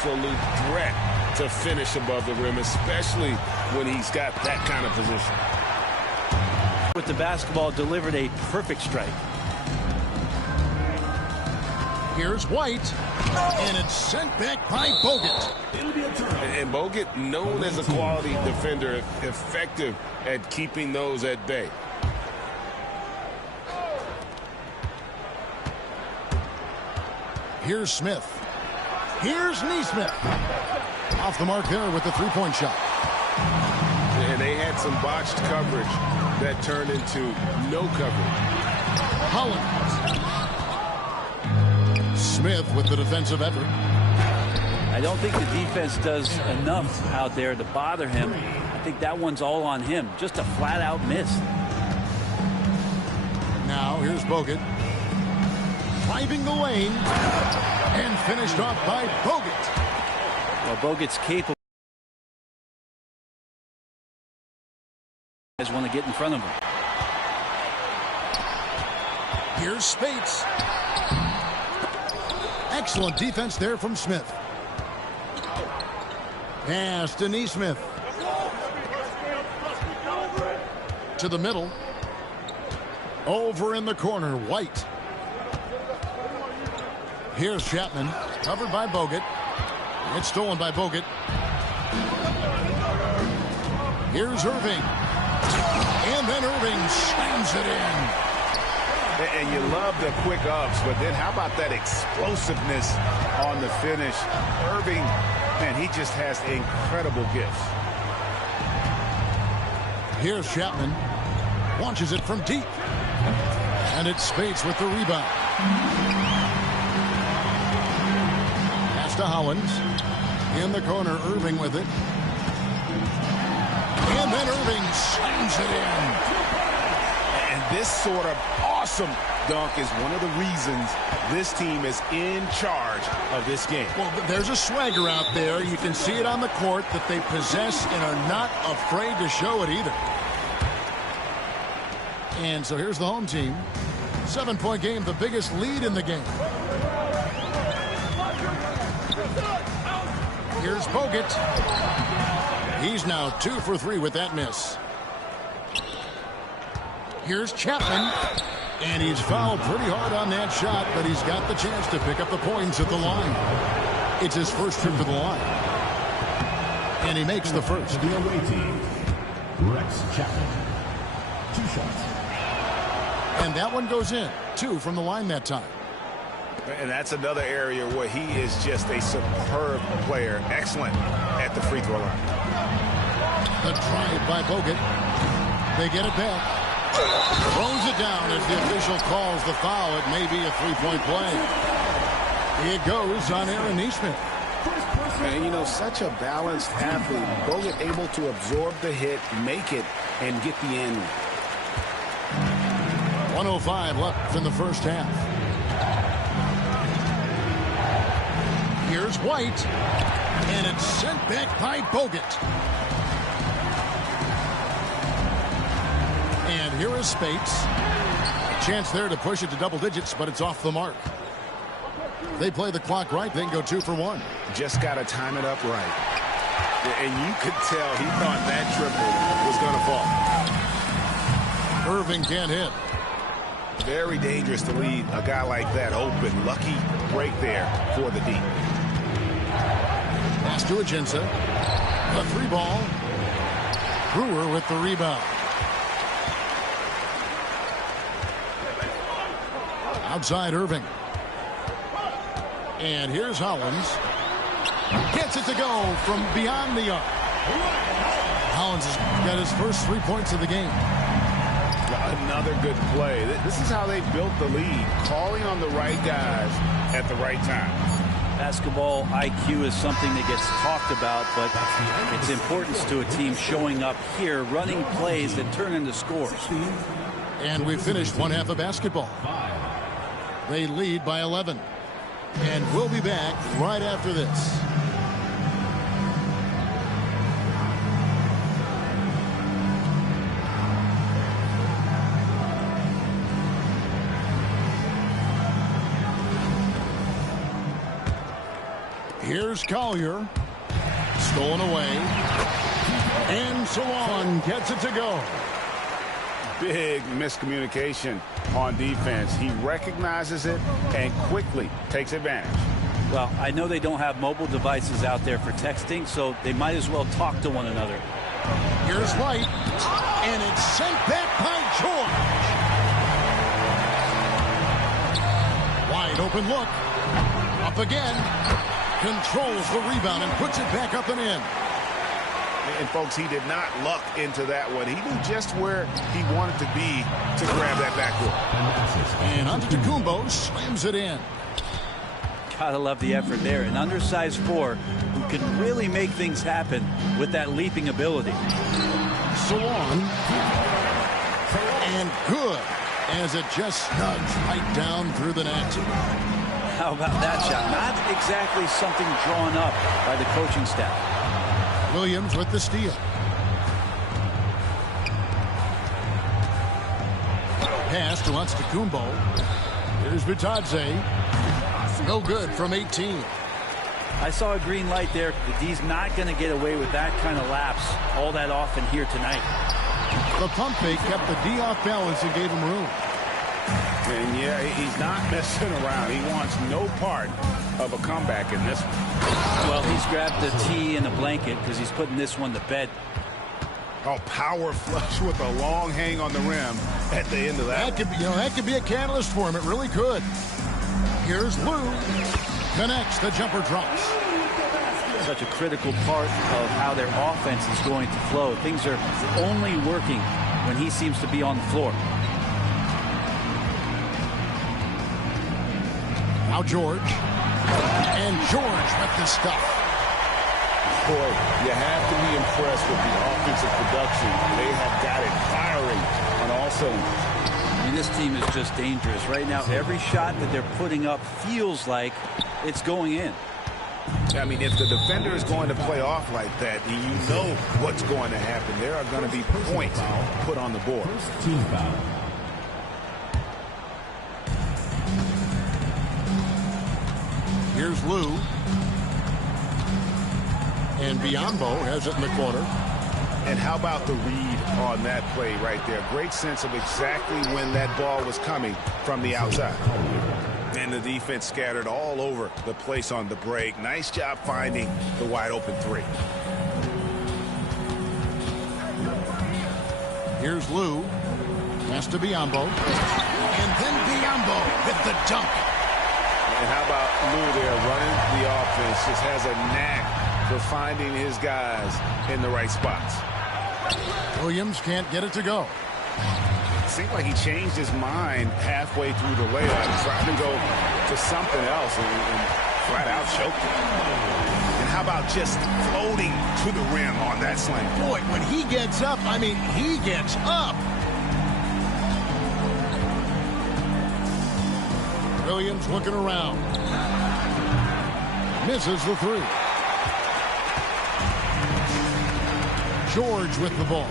absolute threat to finish above the rim, especially when he's got that kind of position. With the basketball, delivered a perfect strike. Here's White, and it's sent back by Bogut. And Bogut, known as a quality defender, effective at keeping those at bay. Here's Smith. Here's Neesmith. Off the mark there with the three-point shot. And they had some botched coverage that turned into no coverage. Hollins. Smith with the defensive effort. I don't think the defense does enough out there to bother him. I think that one's all on him. Just a flat-out miss. Now here's Bogut. Driving the lane. And finished off by Bogut. Well, Bogut's capable. Guys want to get in front of him. Here's Spates. Excellent defense there from Smith. Pass to Neesmith. To the middle. Over in the corner, White. Here's Chapman, covered by Bogut. It's stolen by Bogut. Here's Irving. And then Irving slams it in. And you love the quick ups, but then how about that explosiveness on the finish? Irving, man, he just has incredible gifts. Here's Chapman. Launches it from deep. And it's Spates with the rebound. Pass to Hollins. In the corner, Irving with it. And then Irving slams it in. And this sort of awesome dunk is one of the reasons this team is in charge of this game. Well, there's a swagger out there. You can see it on the court that they possess and are not afraid to show it either. And so here's the home team. 7-point game, the biggest lead in the game. Here's Bogut. He's now 2 for 3 with that miss. Here's Chapman. And he's fouled pretty hard on that shot, but he's got the chance to pick up the points at the line. It's his first trip to the line. And he makes the first. The away team, Rex Chapman. 2 shots. And that one goes in. 2 from the line that time. And that's another area where he is just a superb player. Excellent at the free throw line. The drive by Bogut. They get it back. Throws it down as the official calls the foul. It may be a 3-point play. It goes on Aaron Neesmith. And, you know, such a balanced athlete. Bogut able to absorb the hit, make it, and get the end. 1:05 left in the first half. Here's White. And it's sent back by Bogut. And here is Spates. A chance there to push it to double digits, but it's off the mark. They play the clock right, they can go 2 for 1. Just got to time it up right. And you could tell he thought that triple was going to fall. Irving can't hit. Very dangerous to leave a guy like that open. Lucky break there for the D. Pass to Ajinça. The 3-ball. Brewer with the rebound. Outside Irving. And here's Hollins. Gets it to go from beyond the arc. Hollins has got his first 3 points of the game. Another good play. This is how they built the lead. Calling on the right guys at the right time. Basketball IQ is something that gets talked about, but its importance to a team showing up here, running plays that turn into scores. And we finished one half of basketball. They lead by 11. And we'll be back right after this. Here's Collier. Stolen away. And Salon gets it to go. Big miscommunication on defense. He recognizes it and quickly takes advantage. Well, I know they don't have mobile devices out there for texting, so they might as well talk to one another. Here's White. And it's sent back by George. Wide open look. Up again. Controls the rebound and puts it back up and in. And, folks, he did not luck into that one. He knew just where he wanted to be to grab that backboard. And Antetokounmpo slams it in. Gotta love the effort there. An undersized four who can really make things happen with that leaping ability. Salon. And good, as it just snugs right down through the net. How about that shot? Not exactly something drawn up by the coaching staff. Williams with the steal. Pass to Antetokounmpo. Here's Bitadze. No good from 18. I saw a green light there. The D's not going to get away with that kind of lapse all that often here tonight. The pump fake kept the D off balance and gave him room. And yeah, he's not messing around. He wants no part of a comeback in this one. Well, he's grabbed the tee and a blanket because he's putting this one to bed. Oh, power flush with a long hang on the rim at the end of that. That could be a catalyst for him. It really could. Here's Lou. Connects. The jumper drops. Such a critical part of how their offense is going to flow. Things are only working when he seems to be on the floor. Now George. And George with the stuff. Boy, you have to be impressed with the offensive production. They have got it firing on all cylinders. I mean, this team is just dangerous. Right now, every shot that they're putting up feels like it's going in. I mean, if the defender is going to play off like that, you know what's going to happen. There are going to be points put on the board. Team foul. Here's Lou. And Biyombo has it in the corner. And how about the read on that play right there? Great sense of exactly when that ball was coming from the outside. And the defense scattered all over the place on the break. Nice job finding the wide open three. Here's Lou. Pass to Biyombo. And then Biyombo with the dunk. And how about Lou there running the offense? Just has a knack for finding his guys in the right spots. Williams can't get it to go. It seemed like he changed his mind halfway through the layup, trying to go to something else and flat out choked it. And how about just floating to the rim on that slam? Boy, when he gets up, I mean, he gets up. Williams looking around. Misses the three. George with the ball.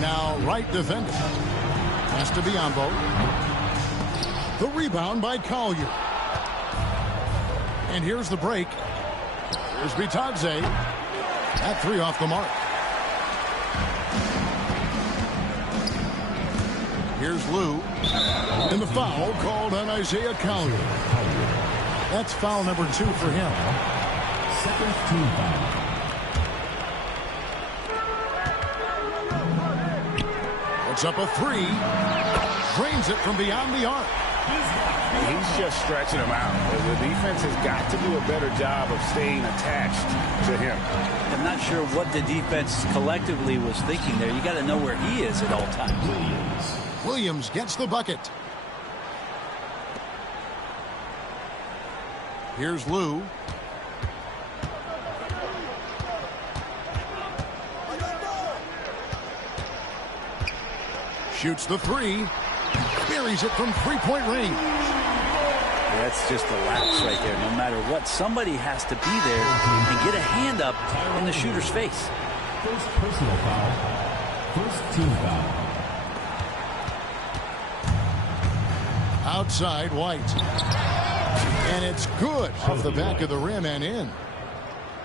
Now right defender. Has to be on both. The rebound by Collier. And here's the break. Here's Bitadze. That three off the mark. Here's Lou. And the foul called on Isaiah Collier. That's foul number 2 for him. Second team foul. Puts up a three. Drains it from beyond the arc. He's just stretching him out. The defense has got to do a better job of staying attached to him. I'm not sure what the defense collectively was thinking there. You got to know where he is at all times. Williams gets the bucket. Here's Lou. Shoots the three. Buries it from three-point range. That's just a lapse right there. No matter what, somebody has to be there and get a hand up in the shooter's face. First personal foul. First team foul. Outside White. And it's good off the back of the rim and in.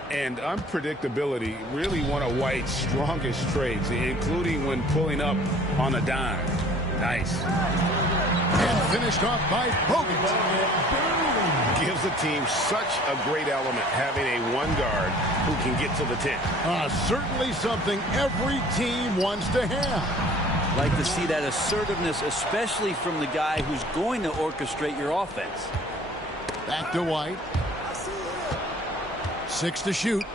And unpredictability really one of White's strongest traits, including when pulling up on a dime. Nice. And finished off by Bogut. Gives the team such a great element having a one guard who can get to the 10. Certainly something every team wants to have. Like to see that assertiveness, especially from the guy who's going to orchestrate your offense. Back to White. 6 to shoot.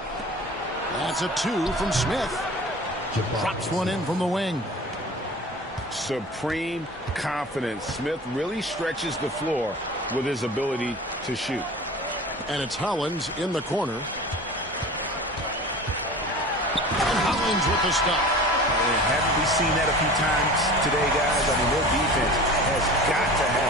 That's a 2 from Smith. Drops one in from the wing. Supreme confidence. Smith really stretches the floor with his ability to shoot. And it's Hollins in the corner. And Hollins with the stop. Haven't we seen that a few times today, guys? I mean, their defense has got to have